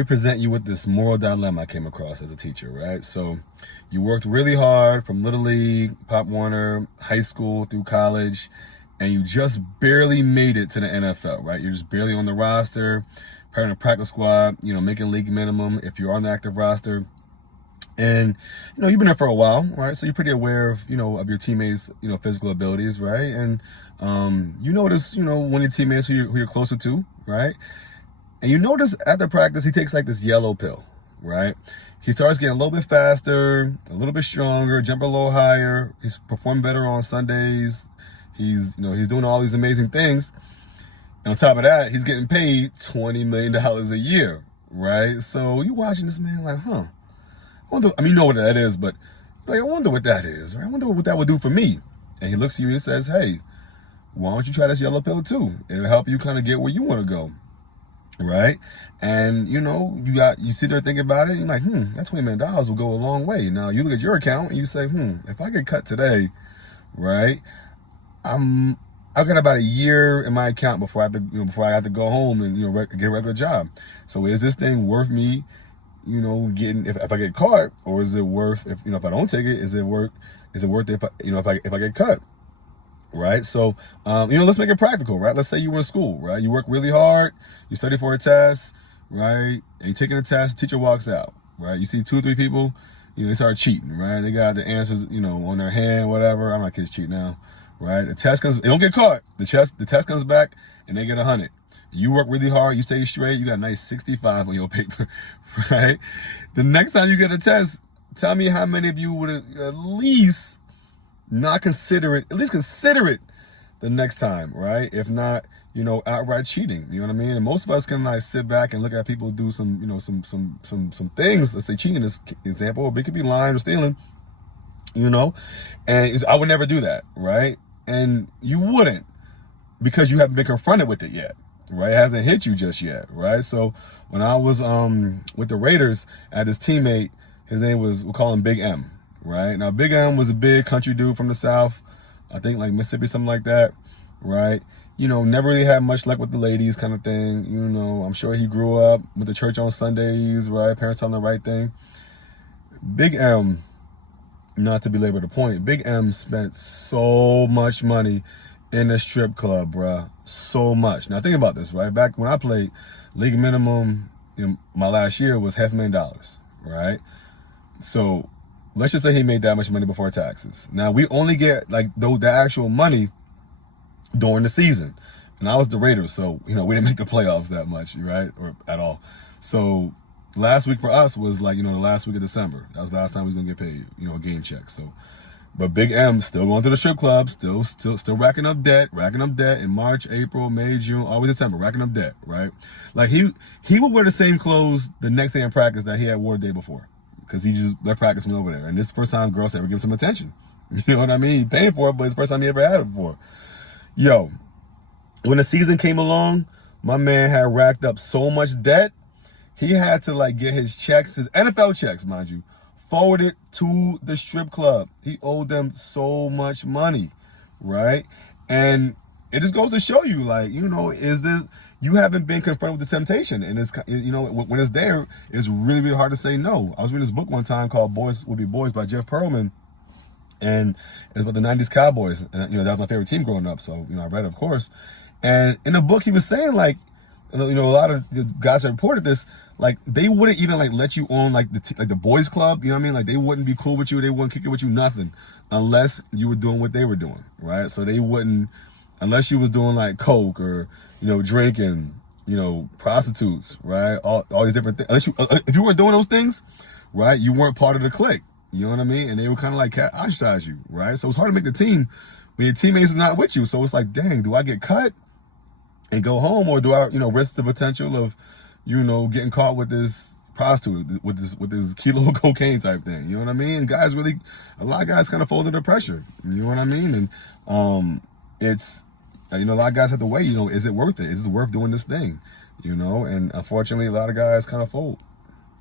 me present you with this moral dilemma I came across as a teacher, right? So you worked really hard from Little League, Pop Warner, high school through college, and you just barely made it to the NFL, right? You're just barely on the roster, part of the practice squad, making league minimum if you're on the active roster. And, you've been there for a while, right? So you're pretty aware of, of your teammates, physical abilities, right? And you notice, one of your teammates who you're closer to, right? And you notice after practice, he takes like this yellow pill, right? He starts getting a little bit faster, a little bit stronger, jump a little higher. He's performing better on Sundays. He's doing all these amazing things. And on top of that, he's getting paid $20 million a year, right? So you watching this man like, I wonder, you know what that is, but I wonder what that is, right? I wonder what that would do for me. And he looks at you and says, hey, why don't you try this yellow pill too? It'll help you kind of get where you want to go. Right? And you sit there thinking about it, and you're like, that $20 million will go a long way. Now you look at your account and you say, if I get cut today, right, I've got about a year in my account before I have to go home and get a regular job. So is this thing worth me, getting if I get caught, or is it worth if I don't take it, is it worth it if I get cut? Right? So, let's make it practical, right? Let's say you were in school, right? You work really hard, you study for a test, right? And you're taking a test, the teacher walks out, right? You see 2 or 3 people, they start cheating, right? They got the answers, on their hand, whatever. I'm not kids cheat now, right? The test comes, they don't get caught. The test comes back and they get 100. You work really hard, you stay straight, you got a nice 65 on your paper, right? The next time you get a test, tell me how many of you would at least not consider it, at least consider it the next time, right? If not, outright cheating. You know what I mean? And most of us can sit back and look at people do some things. Let's say cheating is example, or it could be lying or stealing, and I would never do that, right? And you wouldn't, because you haven't been confronted with it yet, right? It hasn't hit you just yet, right? So when I was with the Raiders, I had this teammate, his name was, we'll call him Big M. Right? Now, Big M was a big country dude from the South, I think like Mississippi, something like that, right? Never really had much luck with the ladies kind of thing. I'm sure he grew up with the church on Sundays, right? Parents telling the right thing. Big M, not to belabor the point, Big M spent so much money in the strip club, bruh. So much. Now, think about this, right? Back when I played, league minimum my last year was $500,000, right? So let's just say he made that much money before taxes. Now, we only get the actual money during the season. And I was the Raiders, so, we didn't make the playoffs that much, right? Or at all. So last week for us was the last week of December. That was the last time we was going to get paid, a game check. So, but Big M still going to the strip club, still racking up debt in March, April, May, June, always December, racking up debt, right? He would wear the same clothes the next day in practice that he had wore the day before, because he just left practice went over there. And this is the first time girls ever give him attention. You know what I mean? He paying for it, but it's the first time he ever had it before. Yo, when the season came along, my man had racked up so much debt, he had to get his checks, his NFL checks, mind you, forwarded to the strip club. He owed them so much money, right? And it just goes to show you, is this, you haven't been confronted with the temptation, and it's, when it's there, it's really, really hard to say no. I was reading this book one time called Boys Will Be Boys by Jeff Pearlman, and it's about the 90s Cowboys, and, that was my favorite team growing up, so, I read it, of course. And in the book, he was saying, a lot of the guys that reported this, they wouldn't even, let you on, the boys club, you know what I mean? They wouldn't be cool with you, they wouldn't kick it with you, nothing, unless you were doing what they were doing, right? So they wouldn't, unless you was doing coke or drinking, prostitutes, right? All these different things. Unless if you weren't doing those things, right, you weren't part of the clique. You know what I mean? And they would kind of ostracize you, right? So it's hard to make the team when your teammates is not with you. So it's dang, do I get cut and go home, or do I, risk the potential of, getting caught with this prostitute, with this kilo of cocaine type thing? You know what I mean? A lot of guys kind of fold under pressure. You know what I mean? And it's, a lot of guys have to weigh, is it worth it? Is it worth doing this thing? And unfortunately, a lot of guys kind of fold.